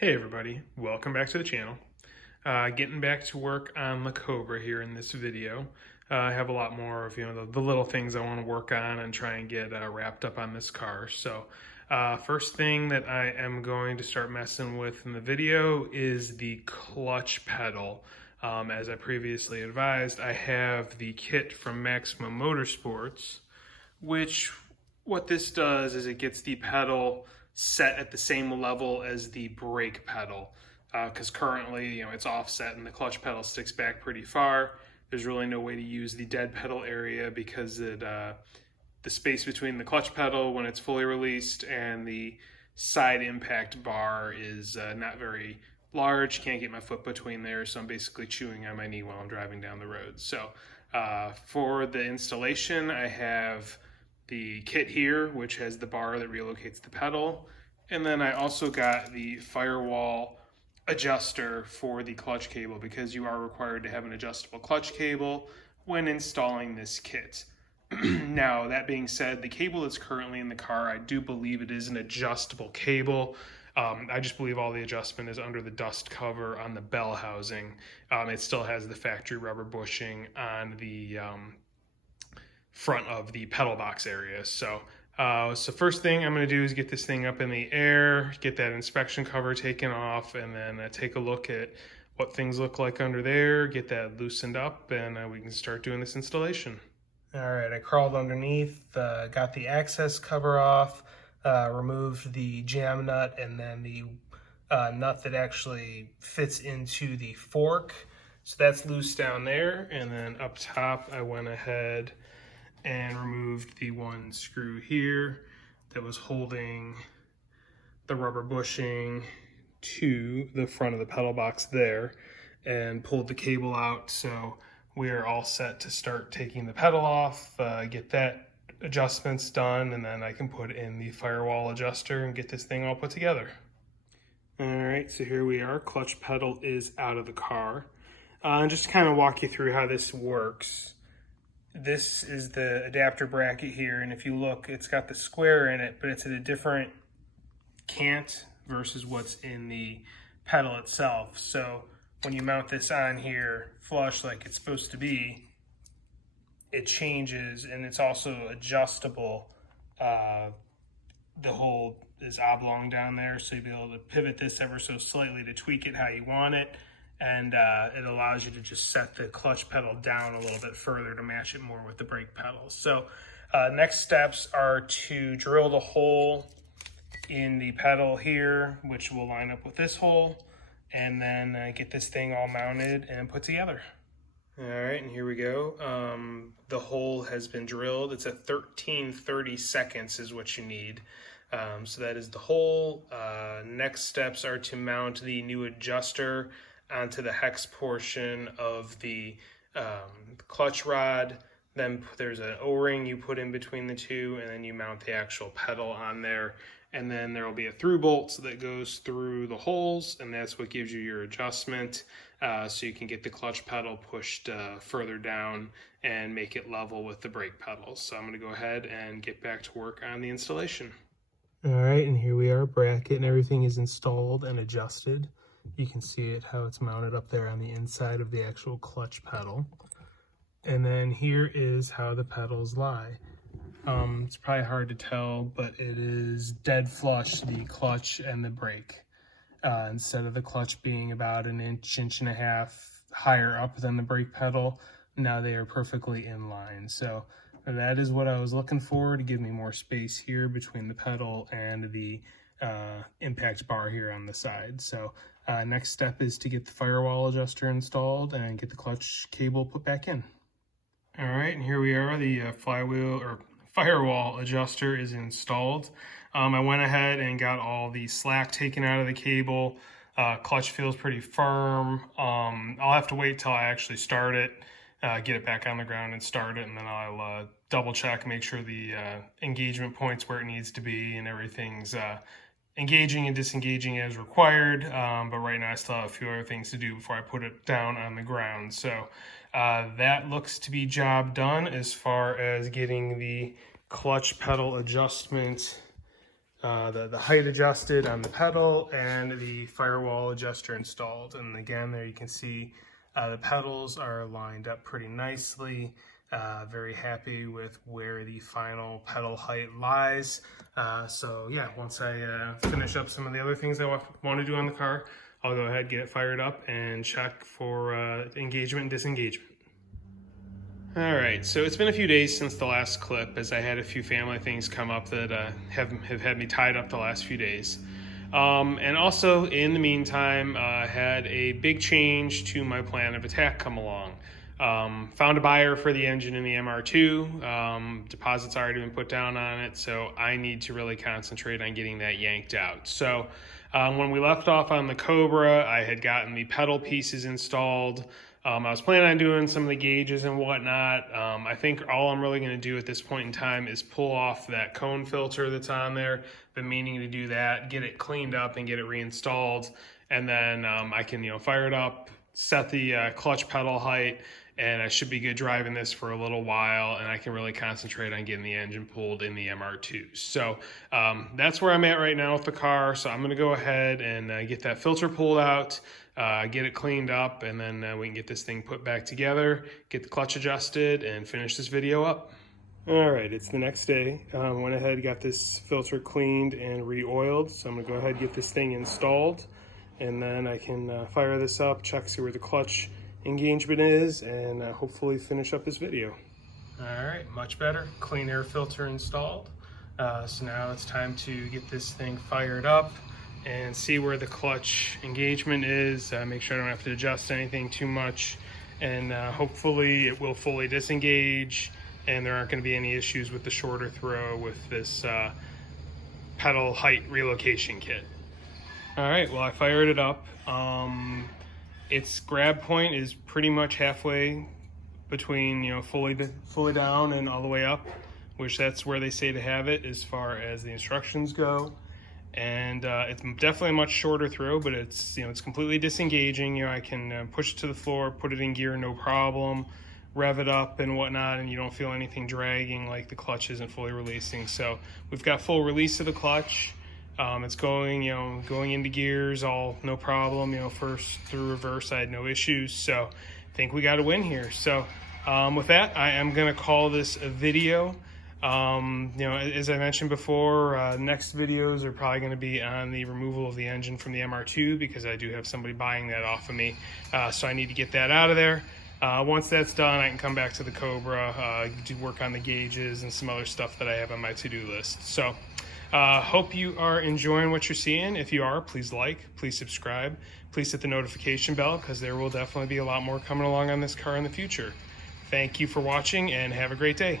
Hey everybody, welcome back to the channel. Getting back to work on the Cobra here in this video. I have a lot more of the little things I want to work on and try and get wrapped up on this car. So first thing that I am going to start messing with in the video is the clutch pedal. As I previously advised, I have the kit from Maximum Motorsports, which what this does is it gets the pedal set at the same level as the brake pedal, because currently it's offset and the clutch pedal sticks back pretty far. There's really no way to use the dead pedal area because the space between the clutch pedal when it's fully released and the side impact bar is not very large. Can't get my foot between there, so I'm basically chewing on my knee while I'm driving down the road. So for the installation, I have the kit here, which has the bar that relocates the pedal. And then I also got the firewall adjuster for the clutch cable because you are required to have an adjustable clutch cable when installing this kit. Now, that being said, the cable that's currently in the car, I do believe it is an adjustable cable. I just believe all the adjustment is under the dust cover on the bell housing. It still has the factory rubber bushing on the front of the pedal box area. So first thing I'm going to do is get this thing up in the air, get that inspection cover taken off, and then take a look at what things look like under there, get that loosened up, and we can start doing this installation. All right, I crawled underneath, got the access cover off, removed the jam nut and then the nut that actually fits into the fork. So that's loose down there, and then up top I went ahead and removed the one screw here that was holding the rubber bushing to the front of the pedal box there, and pulled the cable out. So we are all set to start taking the pedal off, get that adjustments done, and then I can put in the firewall adjuster and get this thing all put together. All right, so here we are. Clutch pedal is out of the car. And just to kind of walk you through how this works. This is the adapter bracket here, and if you look, it's got the square in it, but it's at a different cant versus what's in the pedal itself. So when you mount this on here flush like it's supposed to be, it changes, and it's also adjustable. The hole is oblong down there, so you'll be able to pivot this ever so slightly to tweak it how you want it. And it allows you to just set the clutch pedal down a little bit further to match it more with the brake pedal. So next steps are to drill the hole in the pedal here, which will line up with this hole, and then get this thing all mounted and put together. All right, and here we go. The hole has been drilled. It's at 1330 seconds is what you need. So that is the hole. Next steps are to mount the new adjuster onto the hex portion of the clutch rod. Then there's an O-ring you put in between the two, and then you mount the actual pedal on there. And then there will be a through bolt that goes through the holes, and that's what gives you your adjustment, so you can get the clutch pedal pushed further down and make it level with the brake pedals. So I'm going to go ahead and get back to work on the installation. All right, and here we are. Bracket and everything is installed and adjusted. You can see it, how it's mounted up there on the inside of the actual clutch pedal. And then here is how the pedals lie. It's probably hard to tell, but it is dead flush, the clutch and the brake. Instead of the clutch being about an inch and a half higher up than the brake pedal, now they are perfectly in line. So that is what I was looking for, to give me more space here between the pedal and the impact bar here on the side. So next step is to get the firewall adjuster installed and get the clutch cable put back in. All right, and here we are. The firewall adjuster is installed. I went ahead and got all the slack taken out of the cable. Clutch feels pretty firm. I'll have to wait till I actually start it, get it back on the ground and start it, and then I'll double check, make sure the engagement point's where it needs to be and everything's engaging and disengaging as required. But right now I still have a few other things to do before I put it down on the ground. So that looks to be job done as far as getting the clutch pedal adjustment the height adjusted on the pedal, and the firewall adjuster installed. And again, there you can see the pedals are lined up pretty nicely. Very happy with where the final pedal height lies. So yeah, once I finish up some of the other things I want to do on the car, I'll go ahead, get it fired up, and check for engagement and disengagement. All right, so it's been a few days since the last clip, as I had a few family things come up that have had me tied up the last few days. And also, in the meantime, had a big change to my plan of attack come along. Found a buyer for the engine in the MR2. Deposit's already been put down on it, so I need to really concentrate on getting that yanked out. So when we left off on the Cobra, I had gotten the pedal pieces installed. I was planning on doing some of the gauges and whatnot. I think all I'm really going to do at this point in time is pull off that cone filter that's on there. Been meaning to do that, get it cleaned up and get it reinstalled, and then I can fire it up, set the clutch pedal height, and I should be good driving this for a little while, and I can really concentrate on getting the engine pulled in the MR2. So that's where I'm at right now with the car. So I'm going to go ahead and get that filter pulled out, get it cleaned up, and then we can get this thing put back together, get the clutch adjusted, and finish this video up. All right, it's the next day. Went ahead, got this filter cleaned and re-oiled. So I'm going to go ahead and get this thing installed, and then I can fire this up, check, see where the clutch engagement is, and hopefully finish up this video. All right, much better. Clean air filter installed. So now it's time to get this thing fired up and see where the clutch engagement is. Make sure I don't have to adjust anything too much, and hopefully it will fully disengage and there aren't going to be any issues with the shorter throw with this pedal height relocation kit. All right, well, I fired it up. Its grab point is pretty much halfway between, fully down and all the way up, which that's where they say to have it as far as the instructions go. And it's definitely a much shorter throw, but it's, it's completely disengaging. I can push it to the floor, put it in gear, no problem, rev it up and whatnot, and you don't feel anything dragging like the clutch isn't fully releasing. So we've got full release of the clutch. It's going into gears, all no problem. First through reverse, I had no issues. So I think we got a win here. So with that, I am going to call this a video. As I mentioned before, next videos are probably going to be on the removal of the engine from the MR2, because I do have somebody buying that off of me. So I need to get that out of there. Once that's done, I can come back to the Cobra, do work on the gauges and some other stuff that I have on my to-do list. So hope you are enjoying what you're seeing. If you are, please like, please subscribe, please hit the notification bell, because there will definitely be a lot more coming along on this car in the future. Thank you for watching, and have a great day.